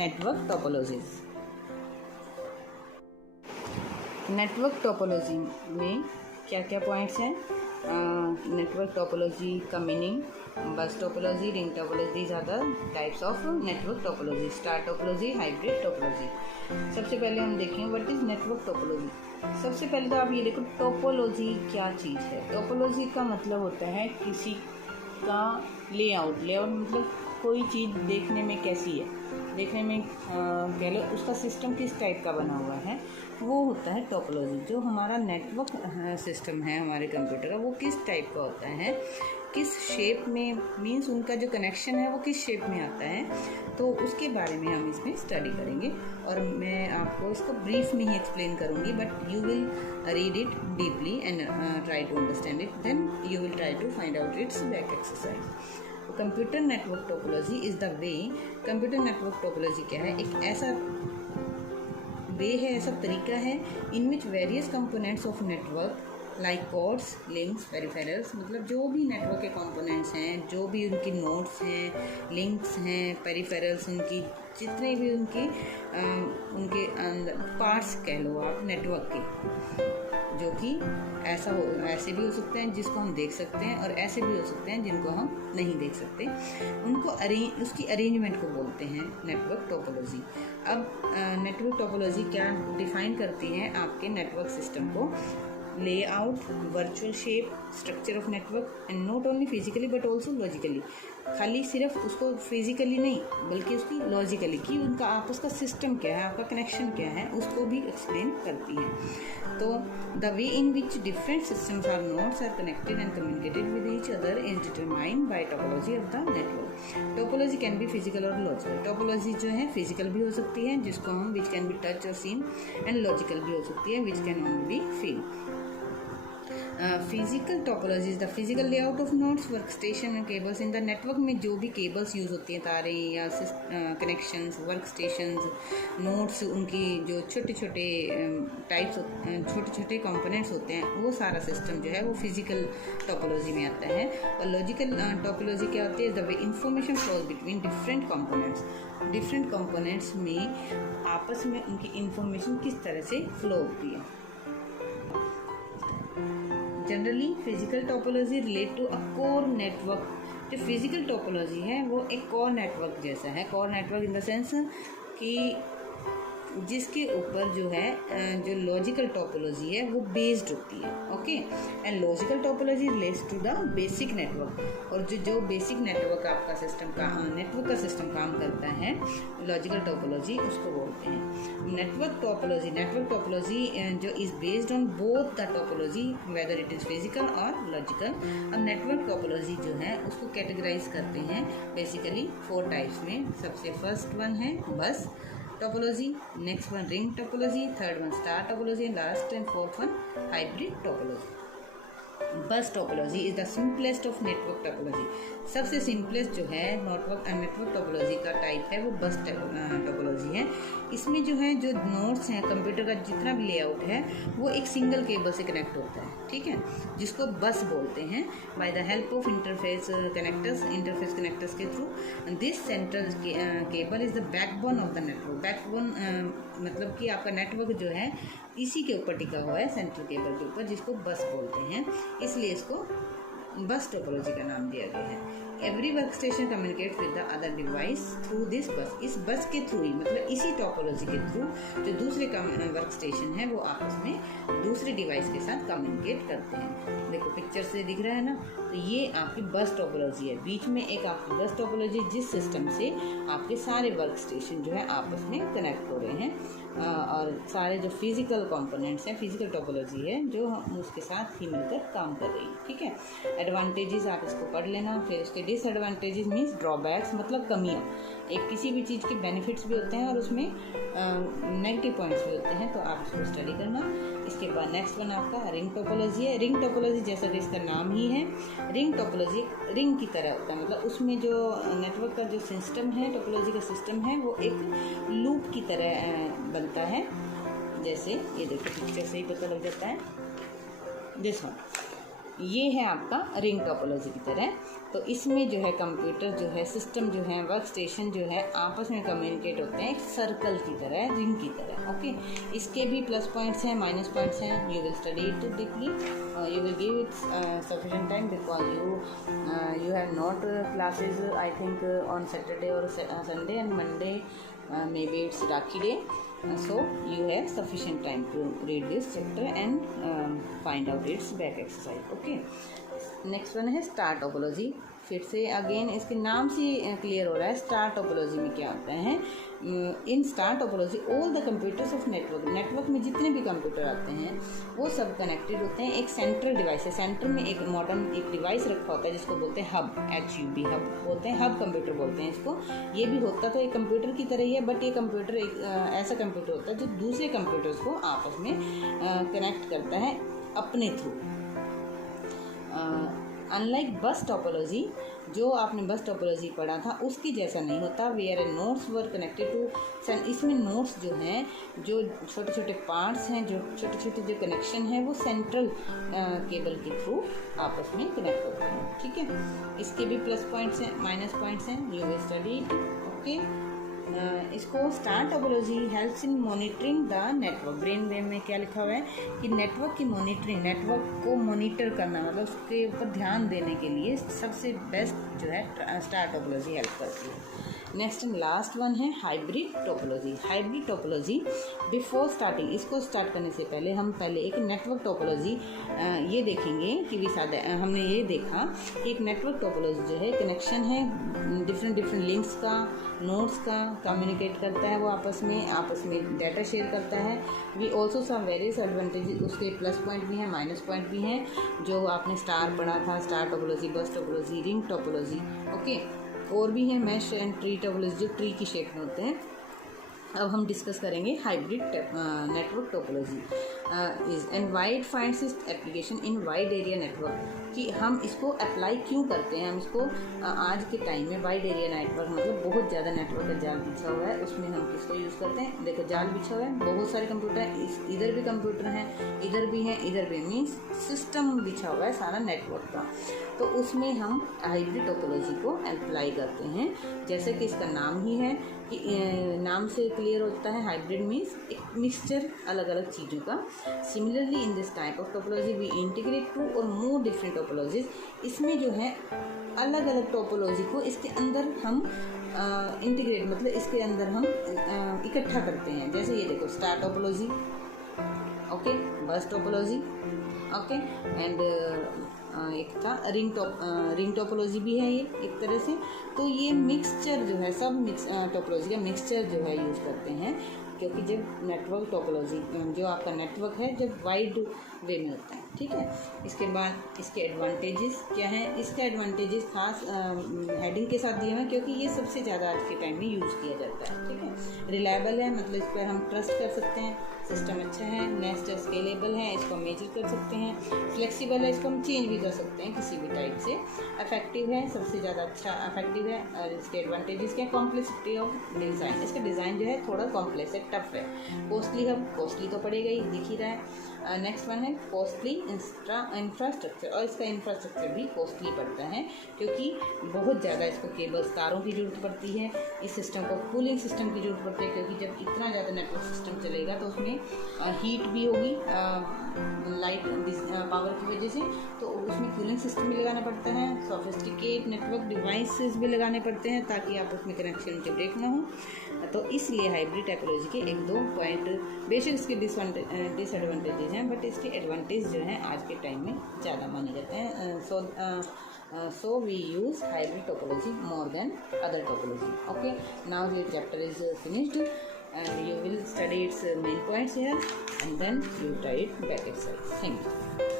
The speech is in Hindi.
network topologies. नेटवर्क टोपोलॉजी में क्या क्या पॉइंट्स हैं? नेटवर्क टोपोलॉजी का meaning, bus topology, ring topology, these are the types of network topology, star topology, hybrid topology. सबसे पहले हम देखें व्हाट इज नेटवर्क टोपोलॉजी। सबसे पहले तो आप ये देखो टोपोलॉजी क्या चीज़ है। टोपोलॉजी का मतलब होता है किसी का लेआउट। लेआउट मतलब कोई चीज़ देखने में कैसी है, देखने में कह लो उसका सिस्टम किस टाइप का बना हुआ है, वो होता है टोपोलॉजी। जो हमारा नेटवर्क सिस्टम है हमारे कंप्यूटर का, वो किस टाइप का होता है, किस शेप में, मीन्स उनका जो कनेक्शन है वो किस शेप में आता है, तो उसके बारे में हम इसमें स्टडी करेंगे। और मैं आपको इसको ब्रीफ में ही एक्सप्लेन करूँगी, but you will read it deeply and try to understand it, then you will try to find out its back exercise. Computer network topology is the way. Computer network topology क्या है? एक ऐसा वे है, ऐसा तरीका है in which various components of network like codes, links, peripherals, मतलब जो भी नेटवर्क के कंपोनेंट्स हैं, जो भी उनकी नोड्स हैं, लिंक्स हैं, पेरिफेरल्स, उनकी जितने भी उनके अंदर पार्ट्स कह लो आप नेटवर्क के, जो कि ऐसे भी हो सकते हैं जिसको हम देख सकते हैं, और ऐसे भी हो सकते हैं जिनको हम नहीं देख सकते, उनको उसकी अरेंजमेंट को बोलते हैं नेटवर्क टोपोलॉजी। अब नेटवर्क टोपोलॉजी क्या डिफाइन करती है आपके नेटवर्क सिस्टम को? Layout, virtual shape, structure of network, and not only physically but also logically. खाली सिर्फ उसको फिजिकली नहीं बल्कि उसकी लॉजिकली, कि उनका आपस का सिस्टम क्या है, आपका कनेक्शन क्या है, उसको भी एक्सप्लेन करती है। तो the way in which different systems are nodes are connected and communicated with each other is determined by topology of the network. Topology can be physical और लॉजिकल। टोपोलॉजी जो है फिजिकल भी हो सकती है, जिसको हम विच कैन बी टच और सीन, एंड लॉजिकल भी हो सकती है, which can only be feel. Physical topology is the physical layout of nodes, workstation and cables. In the network में जो भी केबल्स यूज़ होती हैं, तारे या कनेक्शंस, वर्कस्टेशंस, नोड्स, उनकी जो छोटे छोटे टाइप्स, छोटे छोटे कंपोनेंट्स होते हैं, वो सारा सिस्टम जो है वो फिजिकल टोपोलॉजी में आता है। और लॉजिकल टोपोलॉजी क्या होती है? The way information flows between different components. Different components में आपस में उनकी इंफॉर्मेशन किस तरह से फ्लो होती है। Generally physical topology relate to a core network. जो फिजिकल टोपोलॉजी है वो एक कोर नेटवर्क जैसा है। Core network in the sense कि जिसके ऊपर जो है जो लॉजिकल टोपोलॉजी है वो बेस्ड होती है। Okay, and logical topology relates to the basic network. और जो बेसिक नेटवर्क आपका सिस्टम का नेटवर्क का सिस्टम काम करता है, लॉजिकल टोपोलॉजी उसको बोलते हैं। नेटवर्क टोपोलॉजी जो is based on both the topology whether it is physical और लॉजिकल। अब नेटवर्क टोपोलॉजी जो है उसको कैटेगराइज करते हैं बेसिकली 4 टाइप्स में। सबसे फर्स्ट वन है बस topology, next one ring topology, third one star topology, and last and fourth one hybrid topology. बस topology is the simplest of network topology. सबसे सिंपलेस्ट जो है नेटवर्क टोपोलॉजी का टाइप है वो बस टोपोलॉजी है। इसमें जो है जो नोड्स हैं, कंप्यूटर का जितना भी लेआउट है वो एक सिंगल केबल से कनेक्ट होता है, ठीक है, जिसको बस बोलते हैं। By the help of interface connectors के through this central cable is the backbone of the network. Backbone मतलब कि आपका नेटवर्क जो है इसी के ऊपर टिका हुआ है, सेंट्रल केबल के ऊपर, जिसको बस बोलते हैं, इसलिए इसको बस टोपोलॉजी का नाम दिया गया है। Every work station communicate with the other device through this बस। इस बस के थ्रू ही, मतलब इसी टोपोलॉजी के थ्रू जो दूसरे वर्क स्टेशन है वो आपस में दूसरे डिवाइस के साथ कम्युनिकेट करते हैं। देखो पिक्चर से दिख रहा है ना, तो ये आपकी बस टोपोलॉजी है। बीच में एक आपकी बस टोपोलॉजी जिस सिस्टम से आपके सारे वर्क स्टेशन जो है आपस में कनेक्ट हो रहे हैं, और सारे जो फिजिकल कंपोनेंट्स हैं, फिजिकल टोपोलॉजी है जो हम उसके साथ ही मिलकर काम कर रही है, ठीक है। एडवांटेजेस आप इसको पढ़ लेना। फिर उसके डिसएडवांटेजेस मीन्स ड्रॉबैक्स, मतलब कमियाँ। एक किसी भी चीज़ के बेनिफिट्स भी होते हैं और उसमें नेगेटिव पॉइंट्स भी होते हैं, तो आप इसको स्टडी करना। इसके बाद नेक्स्ट वन आपका रिंग टोपोलॉजी है। रिंग टोपोलॉजी जैसा कि इसका नाम ही है, रिंग टोपोलॉजी रिंग की तरह होता है, मतलब उसमें जो नेटवर्क का जो सिस्टम है, टोपोलॉजी का सिस्टम है, वो एक लूप की तरह बनता है। जैसे ये देखो पिक्चर से ही पता लग जाता है, दिस वन, ये है आपका रिंग टोपोलॉजी की तरह। तो इसमें जो है कंप्यूटर जो है, सिस्टम जो है, वर्क स्टेशन जो है, आपस में कम्युनिकेट होते हैं एक सर्कल की तरह, रिंग की तरह। ओके, इसके भी प्लस पॉइंट्स हैं, माइनस पॉइंट्स हैं। You will study it deeply, you will give it sufficient time because you have not classes I think on Saturday or Sunday and Monday, maybe it's Rakhi day, so you have sufficient time to read this chapter and find out its back exercise. Okay, next one है स्टार टोपोलॉजी। फिर से अगेन इसके नाम से क्लियर हो रहा है स्टार टोपोलॉजी में क्या होता है। In star topology all the computers of network, network में जितने भी कंप्यूटर आते हैं वो सब कनेक्टेड होते हैं एक सेंट्रल डिवाइस है। सेंटर में एक मॉडर्न एक डिवाइस रखा होता है जिसको बोलते हैं हब, HUB, हब बोलते हैं, हब कंप्यूटर बोलते हैं इसको। ये भी होता तो एक कंप्यूटर की तरह ही है, बट ये कंप्यूटर एक ऐसा कंप्यूटर होता है जो दूसरे कंप्यूटर्स को आपस में कनेक्ट करता है अपने थ्रू। अनलाइक बस टोपोलॉजी, जो आपने बस टोपोलॉजी पढ़ा था उसकी जैसा नहीं होता। Where nodes were connected to, इसमें नोड्स जो हैं, जो छोटे छोटे पार्ट्स हैं, जो छोटे छोटे जो कनेक्शन है वो सेंट्रल केबल के थ्रू आपस में कनेक्ट होते हैं। ठीक है, इसके भी प्लस पॉइंट्स हैं, माइनस पॉइंट्स हैं, you will study it. Okay, इसको star topology helps in monitoring the network. Brain wave में क्या लिखा हुआ है कि नेटवर्क की मॉनिटरिंग, नेटवर्क को मॉनिटर करना, मतलब उसके ऊपर ध्यान देने के लिए सबसे बेस्ट जो है स्टार टोपोलॉजी हेल्प करती है। नेक्स्ट एंड लास्ट वन है hybrid topology. Hybrid topology before starting, इसको स्टार्ट करने से पहले हम पहले एक नेटवर्क टोपोलॉजी ये देखेंगे कि हमने ये देखा कि एक नेटवर्क टोपोलॉजी जो है कनेक्शन है डिफरेंट लिंक्स का, नोड्स का, कम्युनिकेट करता है वो आपस में डाटा शेयर करता है। We also some various advantages, उसके प्लस पॉइंट भी हैं, माइनस पॉइंट भी हैं, जो आपने स्टार पढ़ा था, स्टार टोपोलॉजी, बस टोपोलॉजी, रिंग टोपोलॉजी। ओके, और भी है मैश एंड ट्री टोपोलॉजी जो ट्री की शेप में होते हैं। अब हम डिस्कस करेंगे hybrid network topology is and wide finds its application in wide area network, कि हम इसको अप्लाई क्यों करते हैं। हम इसको आज के टाइम में वाइड एरिया नेटवर्क मतलब बहुत ज़्यादा नेटवर्क का जाल बिछा हुआ है, उसमें हम किसको यूज़ करते हैं। देखो जाल बिछा हुआ है, बहुत सारे कंप्यूटर हैं, इधर भी कंप्यूटर हैं, इधर भी हैं, इधर भी, मीन्स सिस्टम बिछा हुआ है सारा नेटवर्क का। तो उसमें हम हाइब्रिड टोपोलॉजी को अप्लाई करते हैं, जैसे कि इसका नाम ही है कि नाम से क्लियर होता है हाइब्रिड मीन्स एक मिक्सचर अलग अलग चीज़ों का। Similarly in this type of topology we integrate two or more different topologies, इसमें जो है अलग अलग टोपोलॉजी को इसके अंदर हम इंटीग्रेट मतलब इसके अंदर हम इकट्ठा करते हैं। जैसे ये देखो स्टार टोपोलॉजी, ओके, बस टोपोलॉजी, ओके, एंड एक था रिंग टोपोलॉजी भी है ये एक तरह से। तो ये मिक्सचर जो है सब टोपोलॉजी का मिक्सचर जो है यूज़ करते हैं, क्योंकि जब नेटवर्क टोपोलॉजी जो आपका नेटवर्क है जब वाइड वे में होता है। ठीक है, इसके बाद इसके एडवांटेजेस क्या हैं। इसका एडवांटेजेस खास हेडिंग के साथ दिए हुए हैं क्योंकि ये सबसे ज़्यादा आज के टाइम में यूज़ किया जाता है। ठीक है, रिलायबल है, मतलब इस पर हम ट्रस्ट कर सकते हैं, सिस्टम अच्छा है, नेक्स्ट स्केलेबल है, इसको हम मेजर कर सकते हैं, फ्लेक्सिबल है, इसको हम चेंज भी कर सकते हैं किसी भी टाइप से, इफेक्टिव है, सबसे ज़्यादा अच्छा इफेक्टिव है। और इसके एडवांटेजेस क्या, कॉम्प्लेक्सिटी ऑफ डिज़ाइन, इसका डिज़ाइन जो है थोड़ा कॉम्प्लेक्स है, टफ है। कॉस्टली तो पड़ेगा ही, दिख ही रहा है। नेक्स्ट वन है कॉस्टली इंफ्रास्ट्रक्चर, और इसका इंफ्रास्ट्रक्चर भी कॉस्टली पड़ता है क्योंकि बहुत ज़्यादा इसको केबल्स, तारों की ज़रूरत पड़ती है। इस सिस्टम को कूलिंग सिस्टम की ज़रूरत पड़ती है क्योंकि जब इतना ज़्यादा नेटवर्क सिस्टम चलेगा तो उसमें हीट भी होगी लाइट पावर की वजह से, तो उसमें कूलिंग सिस्टम भी लगाना पड़ता है। सोफिस्टिकेट नेटवर्क डिवाइसेस भी लगाने पड़ते हैं ताकि आप उसमें कनेक्शन के ब्रेक ना हो। तो इसलिए हाइब्रिड टोपोलॉजी के एक दो पॉइंट, बेशक इसके डिसएडवांटेजेस हैं बट इसके एडवांटेज जो हैं आज के टाइम में ज़्यादा माने जाते हैं। So we use hybrid topology more than other topology. Okay, now your chapter is finished and you will study its main points here and then you try it back exercise. Thank you.